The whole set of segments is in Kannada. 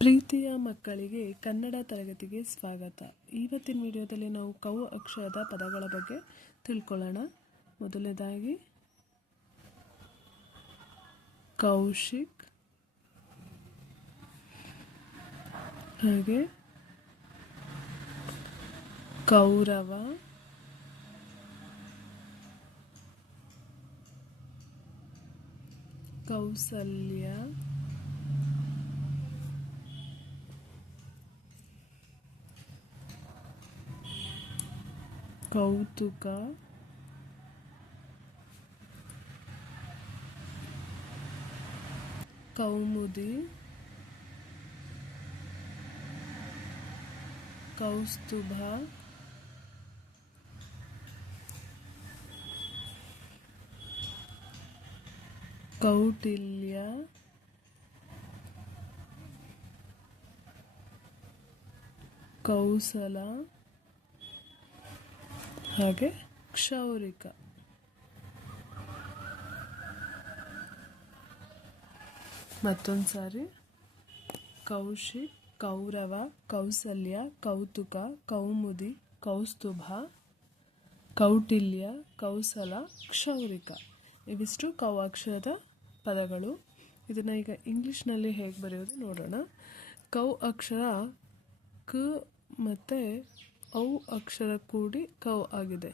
ಪ್ರೀತಿಯ ಮಕ್ಕಳಿಗೆ ಕನ್ನಡ ತರಗತಿಗೆ ಸ್ವಾಗತ. ಇವತ್ತಿನ ವಿಡಿಯೋದಲ್ಲಿ ನಾವು ಕೌ ಅಕ್ಷರದ ಪದಗಳ ಬಗ್ಗೆ ತಿಳ್ಕೊಳ್ಳೋಣ. ಮೊದಲನೇದಾಗಿ, ಕೌಶಿಕ್, ಹಾಗೆ ಕೌರವ, ಕೌಸಲ್ಯ ಕೌತುಕ ಕೌಮುದಿ ಕೌಸ್ತುಭ ಕೌಟಿಲ್ಯ ಕೌಸಲ ಹಾಗೆ ಕ್ಷೌರಿಕ. ಮತ್ತೊಂದು ಸಾರಿ. ಕೌಶಿಕ್ ಕೌರವ, ಕೌಸಲ್ಯ, ಕೌತುಕ, ಕೌಮುದಿ, ಕೌಸ್ತುಭ, ಕೌಟಿಲ್ಯ, ಕೌಸಲ, ಕ್ಷೌರಿಕ. ಇವಿಷ್ಟು ಕೌ ಅಕ್ಷರದ ಪದಗಳು. ಇದನ್ನು ಈಗ ಇಂಗ್ಲೀಷ್ನಲ್ಲಿ ಹೇಗೆ ಬರೆಯೋದು ನೋಡೋಣ. ಕೌ ಅಕ್ಷರ ಕ ಮತ್ತು ಔ ಅಕ್ಷರ ಕೂಡಿ ಕೌ ಆಗಿದೆ.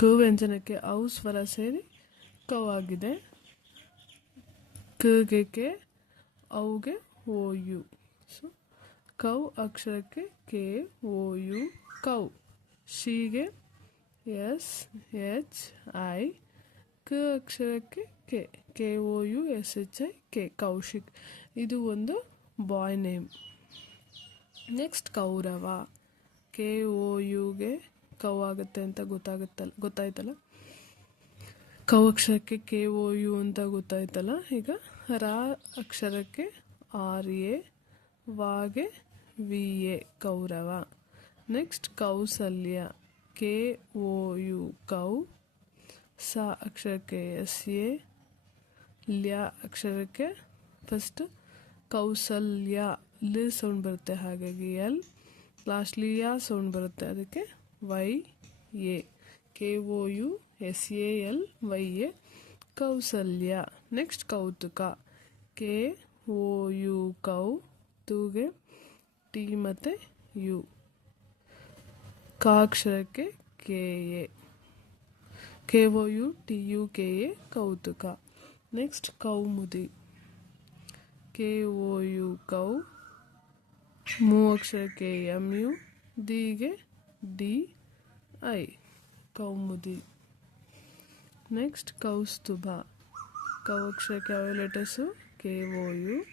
ಕ ವ್ಯಂಜನಕ್ಕೆ ಔ ಸ್ವರ ಸೇರಿ ಕೌ ಆಗಿದೆ. ಕಗೆ ಕೆ, ಔಗೆ ಓ ಯು ಸೊ ಕೌ ಅಕ್ಷರಕ್ಕೆ ಕೆ ಓ ಯು ಕೌ. ಶಿಗೆ ಎಸ್, ಎಚ್, ಐ, ಕ ಅಕ್ಷರಕ್ಕೆ K. K O U S, H, I, K. Kaushik. ಇದು ಒಂದು boy name. Next Kaurava K O ಯುಗೆ ಕೌ ಆಗುತ್ತೆ ಅಂತ ಗೊತ್ತಾಗುತ್ತಲ್ಲ, ಗೊತ್ತಾಯ್ತಲ್ಲ? ಕೌ ಅಕ್ಷರಕ್ಕೆ ಕೆ ಓ ಯು ಅಂತ ಗೊತ್ತಾಯ್ತಲ್ಲ? ಈಗ ರಾ ಅಕ್ಷರಕ್ಕೆ R A Wage V A Kaurava next Kausalya. K O U cow. ಸ ಅಕ್ಷರಕ್ಕೆ ಎಸ್ ಎ ಲ್ಯ ಅಕ್ಷರಕ್ಕೆ ಫಸ್ಟ್ ಕೌಸಲ್ಯ. ಲ್ ಸೌಂಡ್ ಬರುತ್ತೆ ಹಾಗಾಗಿ ಎಲ್ ಲಾಸ್ಟ್ಲಿ ಯಾ ಸೌಂಡ್ ಬರುತ್ತೆ ಅದಕ್ಕೆ Y A K O U S A L Y A Kausalya next Kautuka K O U ಕೌ ತೂಗೆ ಟಿ ಮತ್ತು U ಕಾಕ್ಷರಕ್ಕೆ K A K O U T U K A Kautuka next Kaumudi K O U ಕೌ ಮೂ ಅಕ್ಷರಕ್ಕೆ ಎಂ ಯು ದಿಗೆ D I, Kaumudi. Next Kaustubha. ಕೌ ಅಕ್ಷರಕ್ಕೆ ಯಾವ ಲೆಟರ್ಸು ಕೆ ಓ ಯು.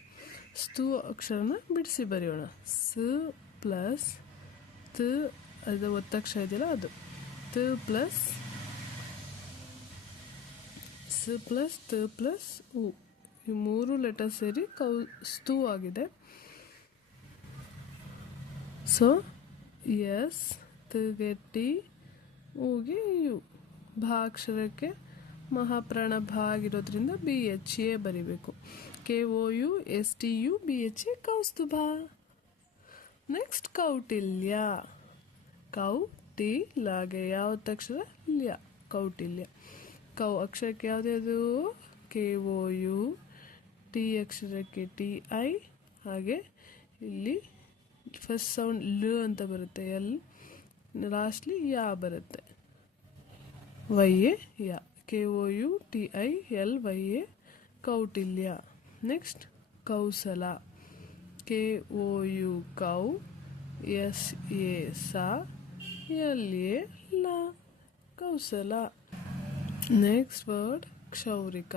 ಸ್ತು ಅಕ್ಷರನ ಬಿಡಿಸಿ ಬರೆಯೋಣ. ಸ ಪ್ಲಸ್ ತ, ಅದು ಒತ್ತಕ್ಷರ ಇದೆಯಲ್ಲ ಅದು. ತ ಪ್ಲಸ್ ಸ ಪ್ಲಸ್ ತ ಪ್ಲಸ್ ಉ. ಈ ಮೂರು ಲೆಟರ್ ಸೇರಿ ಕೌ, ಸ್ತೂ ಆಗಿದೆ. ಸೊ ಎಸ್ ತಗೆ ಟಿ ಉಗೆ ಯು ಭಾ ಅಕ್ಷರಕ್ಕೆ ಮಹಾಪ್ರಾಣ ಭಾ ಆಗಿರೋದ್ರಿಂದ ಬಿ ಎಚ್ ಎ ಬರಿಬೇಕು K O U S T U B H A Kaustubha next Kautilya cow T ಲಾಗೆ ಯಾವ ಅಕ್ಷರ ಲ್ಯ ಕೌಟಿಲ್ಯ ಕೌ ಅಕ್ಷರಕ್ಕೆ ಯಾವುದ್ಯಾವುದು ಕೆ ಓ ಯು ಟಿ ಅಕ್ಷರಕ್ಕೆ ಟಿ ಐ ಹಾಗೆ ಇಲ್ಲಿ ಫಸ್ಟ್ ಸೌಂಡ್ ಲ ಅಂತ ಬರುತ್ತೆ. ಎಲ್? ಲಾಸ್ಟ್ಲಿ ಯಾ ಬರುತ್ತೆ. Y A, yeah. K O U T I L Y A Kautilya. Next Kausala K O U cow, S A ಸಾ, ಎಲ್ ಎ ಲ. Kausala next word ಕ್ಷೌರಿಕ.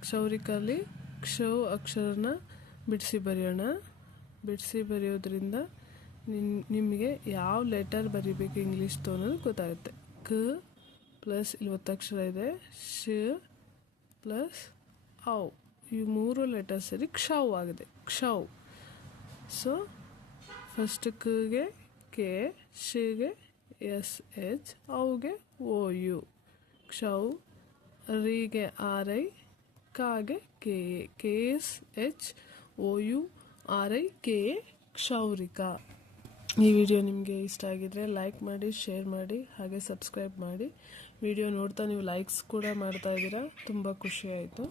ಕ್ಷೌರಿಕಲ್ಲಿ ಕ್ಷೌ ಅಕ್ಷರನ ಬಿಡಿಸಿ ಬರೆಯೋಣ. ಬಿಡಿಸಿ ಬರೆಯೋದ್ರಿಂದ ನಿಮಗೆ ಯಾವ ಲೆಟರ್ ಬರಿಬೇಕು ಇಂಗ್ಲೀಷ್ದು ಅನ್ನೋದು ಗೊತ್ತಾಗುತ್ತೆ. ಕ ಪ್ಲಸ್ ಇಲ್ಲಿ ಒತ್ತಕ್ಷರ ಇದೆ, ಶ ಪ್ಲಸ್ ಔ. ಈ ಮೂರು ಲೆಟರ್ ಸೇರಿ ಕ್ಷೌ ಆಗಿದೆ, ಕ್ಷೌ. ಸೊ ಫಸ್ಟ್ ಕಗೆ ಕೆ ಶಿಗೆ ಎಸ್, ಎಚ್ ಔಗೆ ಓ, ಯು. ಕ್ಷೌ ರಿಗೆ ಆರ್ ಐ ಕಾಗೆ K A K S, H, O, U R I K A ಕ್ಷೌರಿಕ. ಈ ವಿಡಿಯೋ ನಿಮಗೆ ಇಷ್ಟ ಆಗಿದ್ರೆ ಲೈಕ್ ಮಾಡಿ ಶೇರ್ ಮಾಡಿ, ಹಾಗೆ ಸಬ್ಸ್ಕ್ರೈಬ್ ಮಾಡಿ. ವಿಡಿಯೋ ನೋಡ್ತಾ ನೀವು ಲೈಕ್ಸ್ ಕೂಡ ಮಾಡ್ತಾ ಇದ್ದೀರಾ. ತುಂಬ ಖುಷಿ ಆಯಿತು.